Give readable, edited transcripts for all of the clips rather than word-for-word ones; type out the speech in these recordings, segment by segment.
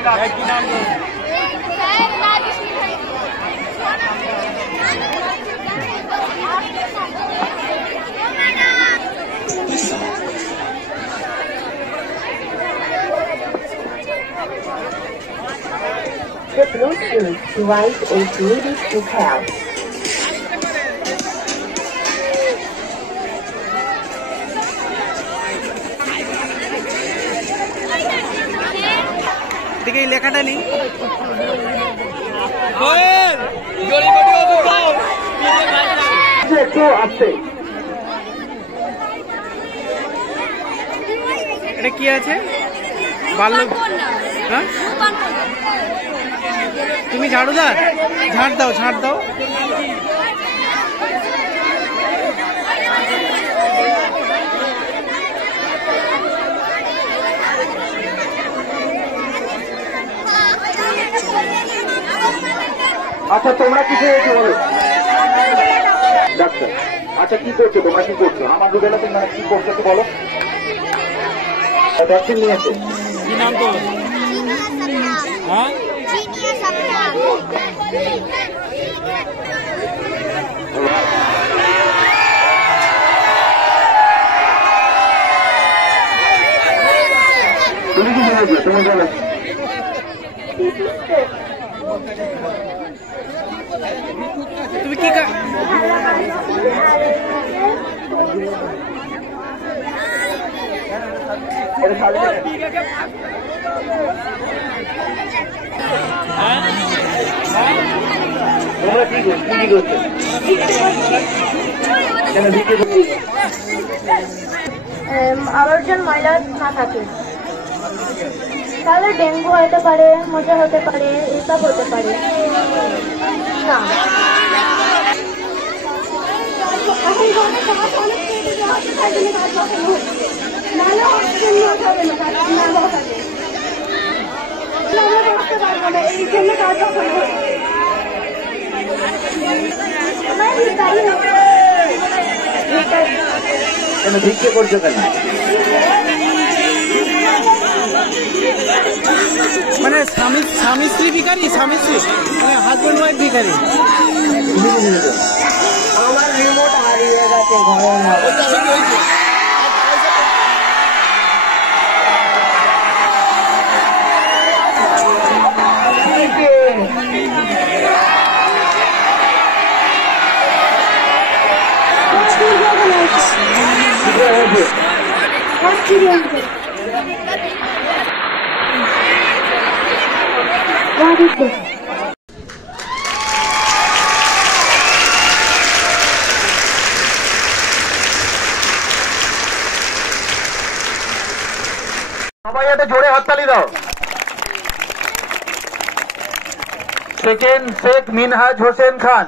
The Bluetooth device is needed to help. দেখে লেখাটা নেই। এটা কি আছে? বাল্য, হ্যাঁ তুমি ঝাড়ুদার, ঝাড় দাও ঝাড় দাও। আচ্ছা তোমরা কি খেয়েছো বলো? ডাক্তার, আচ্ছা কি করছো তোমরা, কি করছো? আমার রুবেলা তোমরা কি করছো একটু বলো। ভ্যাকসিন নিয়েছে, কি নাম তো? হ্যাঁ তুমি কি খেয়েছো তুমি বলো। তুমি কি তোমরা কি করছো? আবর্জন ময়লা না থাকে তাহলে ডেঙ্গু হতে পারে, মজা হতে পারে, এসব হতে পারে না। কেন ভিক্ষে করছো কেন? মানে স্বামী স্ত্রী ভিখারি, স্বামী স্ত্রী মানে হাজবেন্ড ওয়াইফ ভিখারি। আমার রিমোট হারিয়ে গেছে ঘরে। সবাই একটা জোরে হাততালি দাও। সেকেন্ড শেখ মিনহাজ হোসেন খান।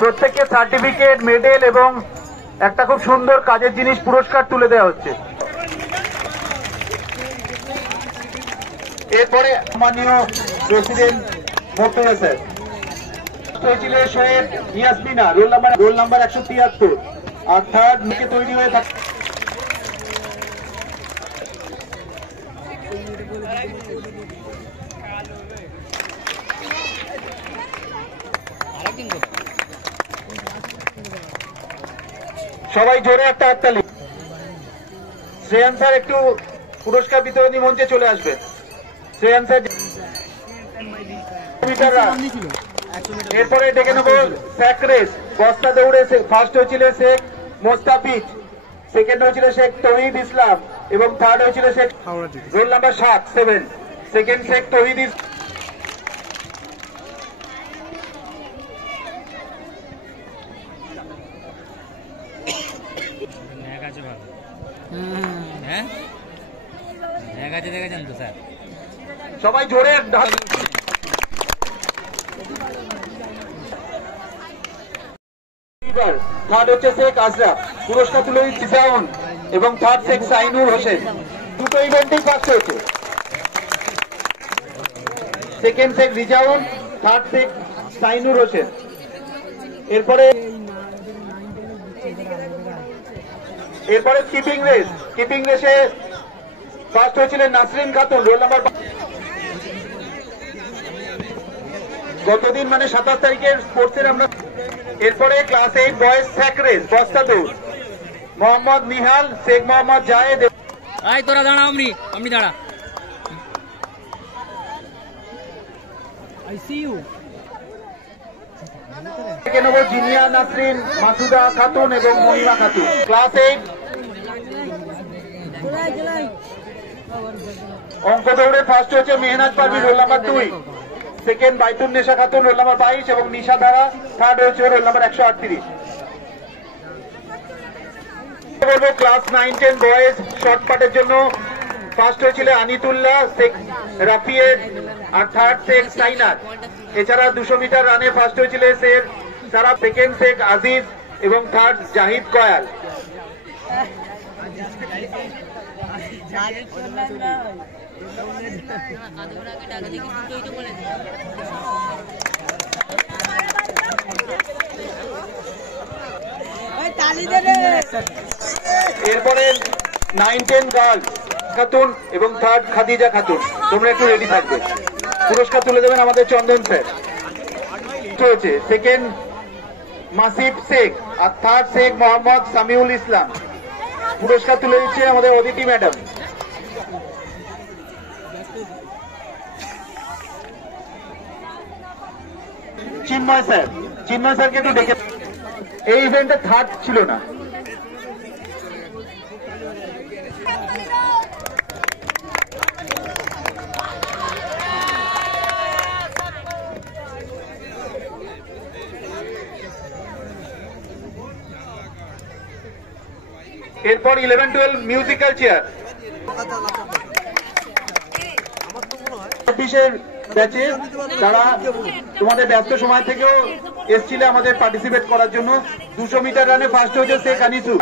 প্রত্যেককে সার্টিফিকেট, মেডেল এবং একটা খুব সুন্দর কাজের জিনিস পুরস্কার তুলে দেওয়া হচ্ছে। এরপরে মাননীয় প্রেসিডেন্ট মোর্তজা স্যার হয়েছিল শহীদ ইয়াসমিনা, রোল নাম্বার 173, আর থার্ড নিকে তৈরি হয়ে থাকে। সবাই জোরে একটা হাততালি। শ্রেয়ান স্যার একটু পুরস্কার বিতরণী মঞ্চে চলে আসবেন। শ্রেয়ান স্যার। এরপরে ডেকে নেব স্যাক রেস, বস্তা দৌড়ে ফার্স্ট হয়েছিল শেখ মোস্তাফিজ, সেকেন্ড হয়েছিল শেখ তৌহিদ ইসলাম এবং থার্ড হয়েছিল Sheikh roll number 7, second Sheikh Tauhid Islam. সবাই জোরে থার্ড হচ্ছে শেখ আশরাফ, পুরস্কার তুলে দিচ্ছি জাউন, এবং থার্ড শেখ সাইনুর হোসেন। দুটো ইভেন্টেই ফার্স্ট হয়েছে। Second Sheikh Rizaun, third Sheikh Sainur Hossain. এরপরে এরপরে স্কিপিং রেসে ফার্স্ট হয়েছিলেন নাসরিন খাতুন, রোল নাম্বার। গতদিন মানে 27 তারিখের স্পোর্টসের আমরা। এরপরে ক্লাস 8 বয়েজ স্যাক রেস বস্তা দৌড়, মোহাম্মদ নিহাল, শেখ মোহাম্মদ জায়েদ। তোরা দাঁড়া, আমি দাঁড়া। I see you. Jinia Nasrin, Masuda Khatun এবং মহিমা খাতুন। ক্লাস 8 অঙ্ক দৌড়ে ফার্স্ট হয়েছে Mehnaz Parvin, roll number 2। Second Baitun Nesha Khatun, roll number 22 এবং নিশা ধারা থার্ড হয়েছে, roll number 138। Class 9-10 boys short পাটের জন্য ফার্স্ট হয়েছিল আনিতুল্লাহ, শেখ রাফিয়ের আর থার্ড শেখ সাইনাত। এছাড়া 200 মিটার রানে ফার্স্ট হয়েছিল শেখ সারা, সেকেন্ড শেখ আজিজ এবং থার্ড জাহিদ কয়াল। এরপরে 9-10 গার্লস খাতুন এবং থার্ড খাদিজা খাতুন। তোমরা একটু রেডি থাকবে। পুরস্কার তুলে দেবেন আমাদের চন্দন স্যার। হয়েছে সেকেন্ড মাসিফ শেখ আর থার্ড শেখ মোহাম্মদ সামিউল ইসলাম। পুরস্কার তুলে দিচ্ছে আমাদের অদিতি ম্যাডাম। চিন্ময় স্যারকে একটু ডেকে। এই ইভেন্টে থার্ড ছিল না। এরপর 11-12 মিউজিক্যাল চেয়ার। 26-এর ব্যাচে তারা তোমাদের ব্যস্ত সময় থেকেও এসেছিলে আমাদের পার্টিসিপেট করার জন্য। 200 মিটার রানে ফার্স্ট হয়েছে শেখ আনিসু।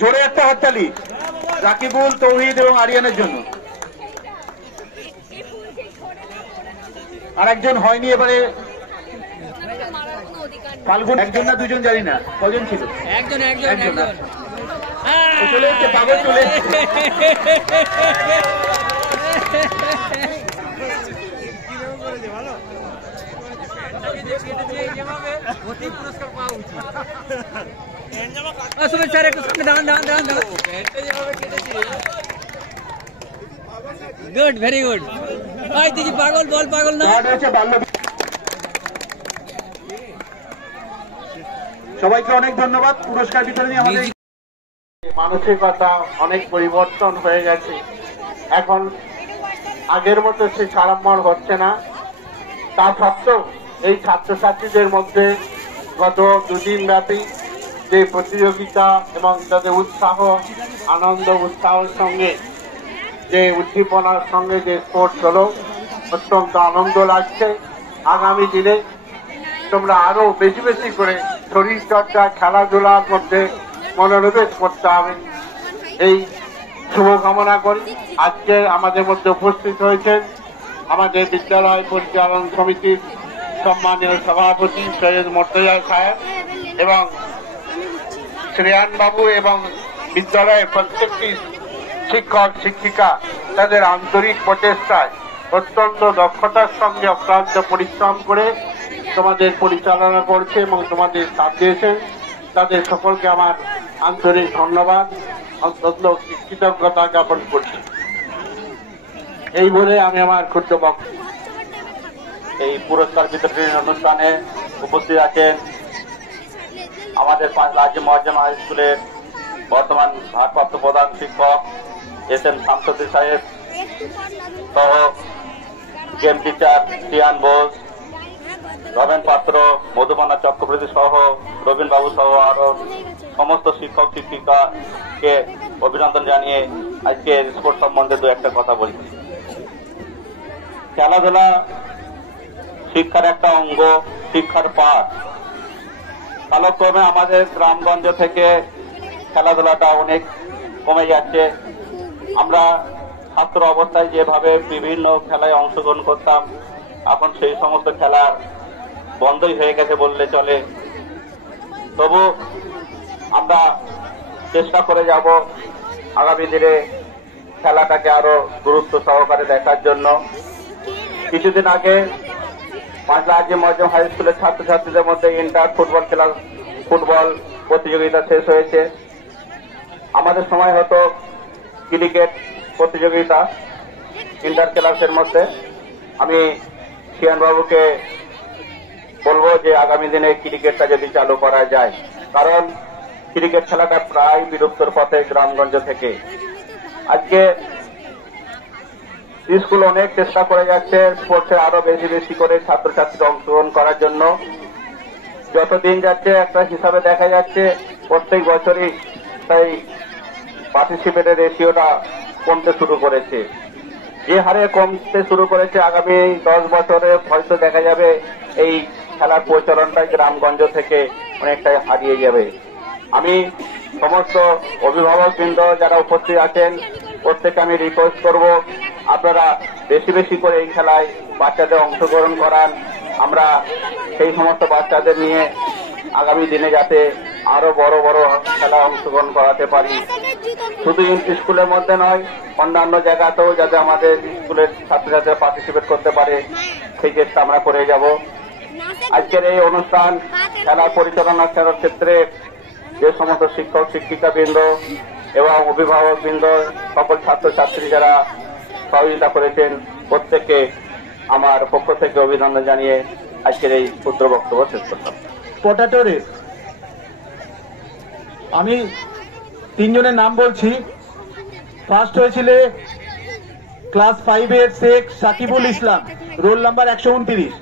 জোরে একটা হাততালি রাকিবুল, তৌহিদ এবং আরিয়ানের জন্য। আর একজন হয়নি এবারে, ফাল্গুন। একজন না দুজন জানি না, কজন ছিল? একজন। চলে এসছে, পাগল চলে এসছে। Good, very good. পাগল বল, পাগল না। সবাইকে অনেক ধন্যবাদ। পুরস্কার বিতরণী আমাদের মানসিকতা অনেক পরিবর্তন হয়ে গেছে। এখন আগের মতো সে সাড়ম্বর হচ্ছে না। তা সত্ত্বেও এই ছাত্রছাত্রীদের মধ্যে গত 2 দিন ব্যাপী যে প্রতিযোগিতা এবং তাদের উৎসাহ, আনন্দ উৎসাহের সঙ্গে যে উদ্দীপনার সঙ্গে যে স্পোর্টস হলো, অত্যন্ত আনন্দ লাগছে। আগামী দিনে তোমরা আরো বেশি বেশি করে শরীর চর্চা, খেলাধুলার মধ্যে মনোনিবেশ করতে হবে, এই শুভকামনা করি। আজকে আমাদের মধ্যে উপস্থিত হয়েছেন আমাদের বিদ্যালয় পরিচালন সমিতির সম্মানীয় সভাপতি সৈয়দ মোর্তজা সাহেব এবং শ্রেয়ান বাবু এবং বিদ্যালয়ের প্রত্যেকটি শিক্ষক শিক্ষিকা তাদের আন্তরিক প্রচেষ্টায় অত্যন্ত দক্ষতার সঙ্গে অক্লান্ত পরিশ্রম করে তোমাদের পরিচালনা করছে এবং তোমাদের সাথ দিয়েছেন। তাদের সকলকে আমার আন্তরিক ধন্যবাদ, অত্যন্ত কৃতজ্ঞতা জ্ঞাপন করছি। এই বলে আমি আমার ক্ষুদ্র বক্তব্য। এই পুরস্কার বিতরণী অনুষ্ঠানে উপস্থিত আছেন আমাদের রাজ্য মহজ্জেম হাই স্কুলের বর্তমান ভারপ্রাপ্ত প্রধান শিক্ষক এস.এম. শামসুদ্দিন সাহেব সহ game teacher Sean Bose, Ramen পাত্র, মধুমানা চক্রবর্তী সহ রবীন বাবু সহ আরো সমস্ত শিক্ষক শিক্ষিকাকে অভিনন্দন জানিয়ে আজকে স্পোর্টস সম্বন্ধে 2-1 কথা বলছি। খেলাধুলা শিক্ষার একটা অঙ্গ, শিক্ষার পাঠ। কালক্রমে আমাদের গ্রামগঞ্জ থেকে খেলাধুলাটা অনেক কমে যাচ্ছে। আমরা ছাত্র অবস্থায় যেভাবে বিভিন্ন খেলায় অংশগ্রহণ করতাম, এখন সেই সমস্ত খেলা বন্ধই হয়ে গেছে বললে চলে। তবু আমরা চেষ্টা করে যাব আগামী দিনে খেলাটাকে আরো গুরুত্ব সহকারে দেখার জন্য। কিছুদিন আগে পাঁচলা আজিম মজম হাই স্কুলের ছাত্রছাত্রীদের মধ্যে ইন্টার ফুটবল প্রতিযোগিতা শেষ হয়েছে। আমাদের সময় হতো ক্রিকেট প্রতিযোগিতা ইন্টার ক্লাসের মধ্যে। আমি শিয়ান বাবুকে বলবো যে আগামী দিনে ক্রিকেটটা যদি চালু করা যায়, কারণ ক্রিকেট খেলাটা প্রায় বিলুপ্তর পথে গ্রামগঞ্জ থেকে। আজকে স্কুল অনেক চেষ্টা করে যাচ্ছে স্পোর্টসে আরো বেশি বেশি করে ছাত্রছাত্রীরা অংশগ্রহণ করার জন্য। যতদিন যাচ্ছে একটা হিসাবে দেখা যাচ্ছে প্রত্যেক বছরই তাই পার্টিসিপেটের রেশিওটা কমতে শুরু করেছে। যে হারে কমতে শুরু করেছে, আগামী 10 বছরে হয়তো দেখা যাবে এই খেলার প্রচলনটা গ্রামগঞ্জ থেকে অনেকটাই হারিয়ে যাবে। আমি সমস্ত অভিভাবকবৃন্দ যারা উপস্থিত আছেন প্রত্যেককে আমি রিকোয়েস্ট করব, আপনারা বেশি বেশি করে এই খেলায় বাচ্চাদের অংশগ্রহণ করান। আমরা সেই সমস্ত বাচ্চাদের নিয়ে আগামী দিনে যাতে আরো বড় বড় খেলায় অংশগ্রহণ করাতে পারি। শুধু স্কুলের মধ্যে নয়, অন্যান্য জায়গাতেও যাতে আমাদের স্কুলের ছাত্রছাত্রীরা পার্টিসিপেট করতে পারে সেই চেষ্টা আমরা করে যাব। আজকের এই অনুষ্ঠান খেলা পরিচালনা করার ক্ষেত্রে যে সমস্ত শিক্ষক শিক্ষিকাবৃন্দ এবং অভিভাবকবৃন্দ সকল ছাত্রছাত্রী যারা সহযোগিতা করেছেন প্রত্যেককে আমার পক্ষ থেকে অভিনন্দন জানিয়ে আজকের এই ক্ষুদ্র বক্তব্য শেষ করলাম। Potato race. আমি 3 জনের নাম বলছি। ফার্স্ট হয়েছিল ক্লাস 5 এর শেখ সাকিবুল ইসলাম, রোল নাম্বার 129।